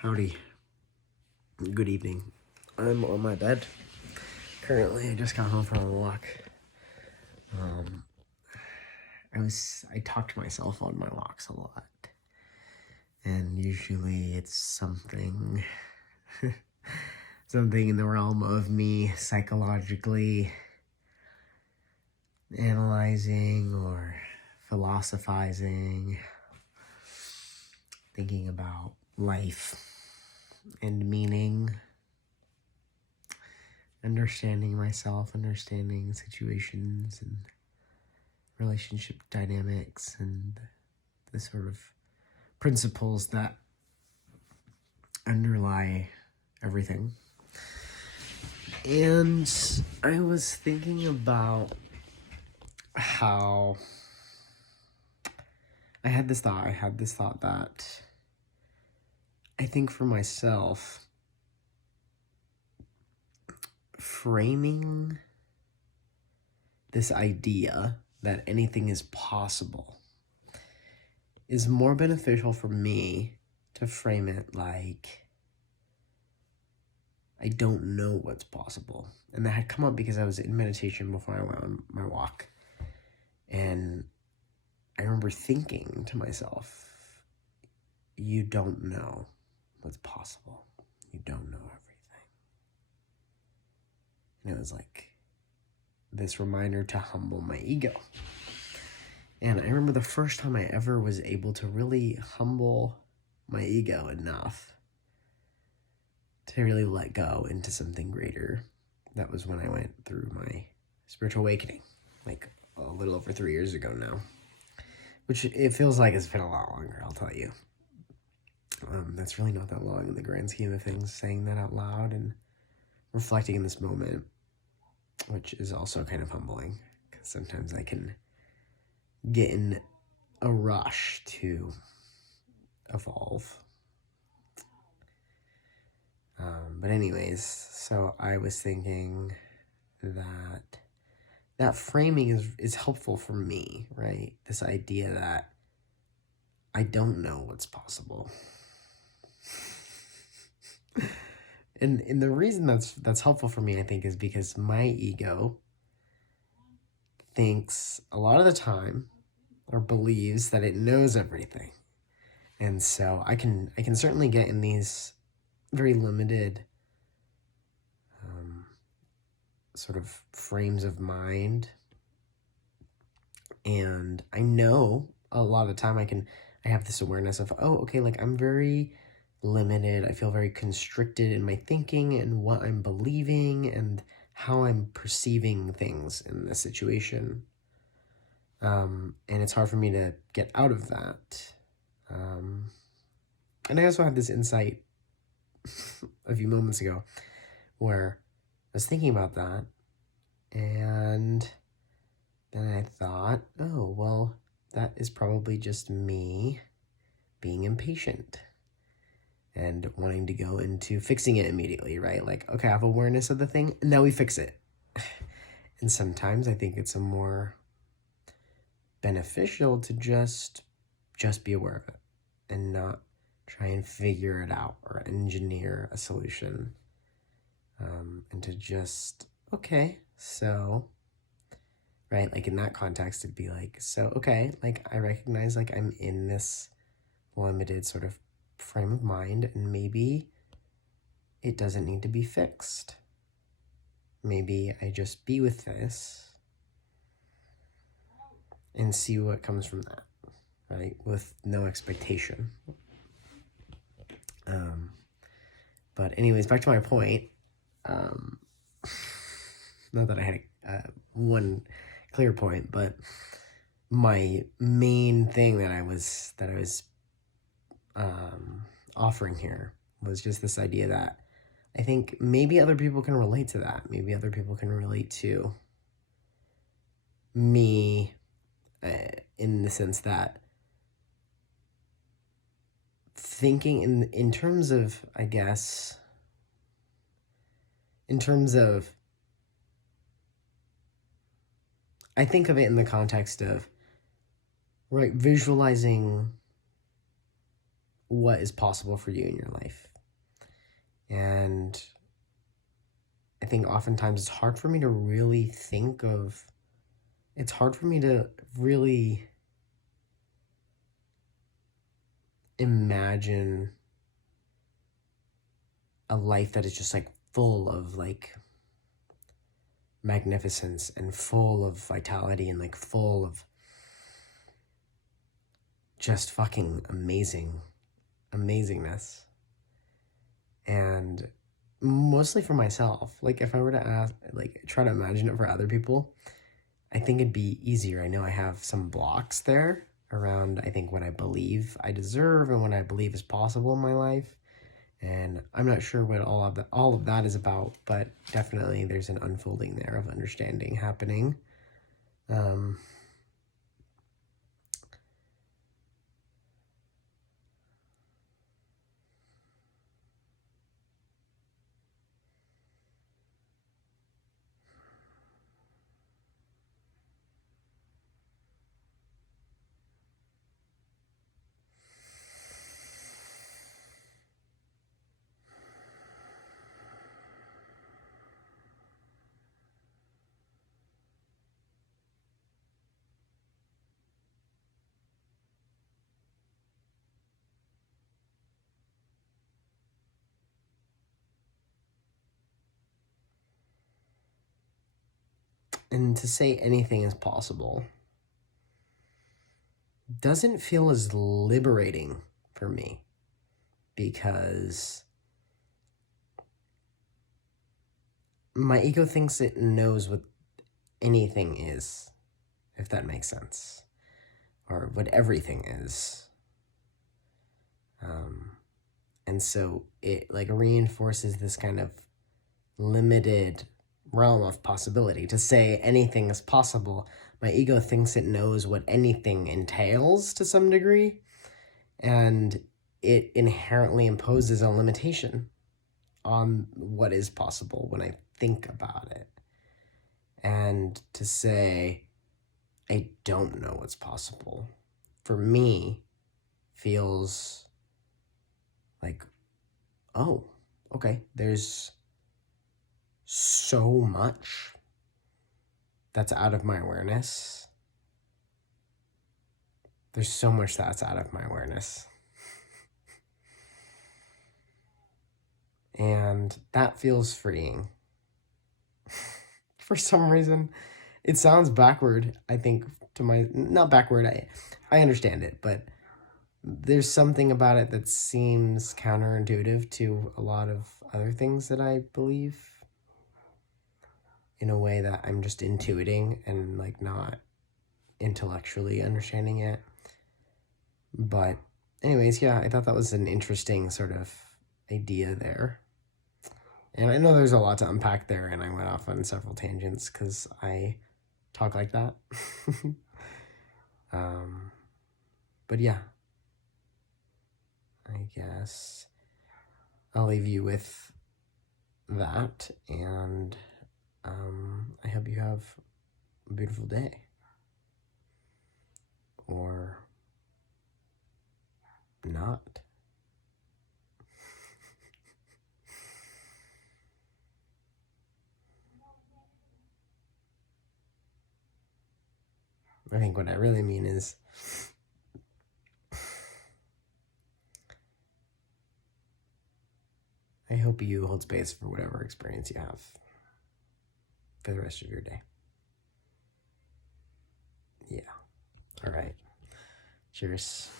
Howdy. Good evening. I'm on my bed. Currently, I just got home from a walk. I talk to myself on my walks a lot. And usually it's something in the realm of me psychologically analyzing or philosophizing, thinking about life and meaning, understanding myself, understanding situations and relationship dynamics and the sort of principles that underlie everything. And I was thinking about how I had this thought that I think for myself, framing this idea that anything is possible is more beneficial for me to frame it like I don't know what's possible. And that had come up because I was in meditation before I went on my walk. And I remember thinking to myself, you don't know what's possible. You don't know everything. And it was like this reminder to humble my ego. And I remember the first time I ever was able to really humble my ego enough to really let go into something greater. That was when I went through my spiritual awakening, like a little over 3 years ago now, which it feels like it's been a lot longer, I'll tell you. That's really not that long in the grand scheme of things, saying that out loud and reflecting in this moment, which is also kind of humbling, because sometimes I can get in a rush to evolve. But anyways, so I was thinking that framing is helpful for me, right? This idea that I don't know what's possible. And the reason that's helpful for me, I think, is because my ego thinks a lot of the time or believes that it knows everything. And so I can certainly get in these very limited sort of frames of mind. And I know a lot of the time I have this awareness of, oh, okay, like I'm very limited. I feel very constricted in my thinking and what I'm believing and how I'm perceiving things in this situation. And it's hard for me to get out of that. And I also had this insight a few moments ago where I was thinking about that, and then I thought, oh, well, that is probably just me being impatient and wanting to go into fixing it immediately, right? Like, okay, I have awareness of the thing, now we fix it. And sometimes I think it's a more beneficial to just be aware of it and not try and figure it out or engineer a solution. And to just, okay, so, right, like in that context, it'd be like, so, okay, like I recognize like I'm in this limited sort of frame of mind, and maybe it doesn't need to be fixed. Maybe I just be with this and see what comes from that, right, with no expectation. But anyways, back to my point. Not that I had one clear point, but my main thing that I was offering here was just this idea that I think maybe other people can relate to that. Maybe other people can relate to me in the sense that thinking in terms of, I guess, in terms of, I think of it in the context of, right, visualizing what is possible for you in your life. And I think oftentimes it's hard for me to really it's hard for me to really imagine a life that is just like full of like magnificence and full of vitality and like full of just fucking amazingness. And mostly for myself, like if I were to ask, like try to imagine it for other people, I think it'd be easier. I know I have some blocks there around, I think, what I believe I deserve and what I believe is possible in my life. And I'm not sure what all of that is about, but definitely there's an unfolding there of understanding happening. Um, and to say anything is possible doesn't feel as liberating for me because my ego thinks it knows what anything is, if that makes sense, or what everything is. And so it like reinforces this kind of limited realm of possibility. To say anything is possible, my ego thinks it knows what anything entails to some degree, and it inherently imposes a limitation on what is possible when I think about it. And to say, I don't know what's possible, for me, feels like, oh, okay, there's so much that's out of my awareness. There's so much that's out of my awareness. And that feels freeing. For some reason, it sounds backward, I think, to my, not backward, I understand it, but there's something about it that seems counterintuitive to a lot of other things that I believe, in a way that I'm just intuiting and like not intellectually understanding it. But anyways, yeah, I thought that was an interesting sort of idea there. And I know there's a lot to unpack there, and I went off on several tangents because I talk like that. But yeah, I guess I'll leave you with that, and I hope you have a beautiful day. Or not. I think what I really mean is I hope you hold space for whatever experience you have for the rest of your day. Yeah. All right. Cheers.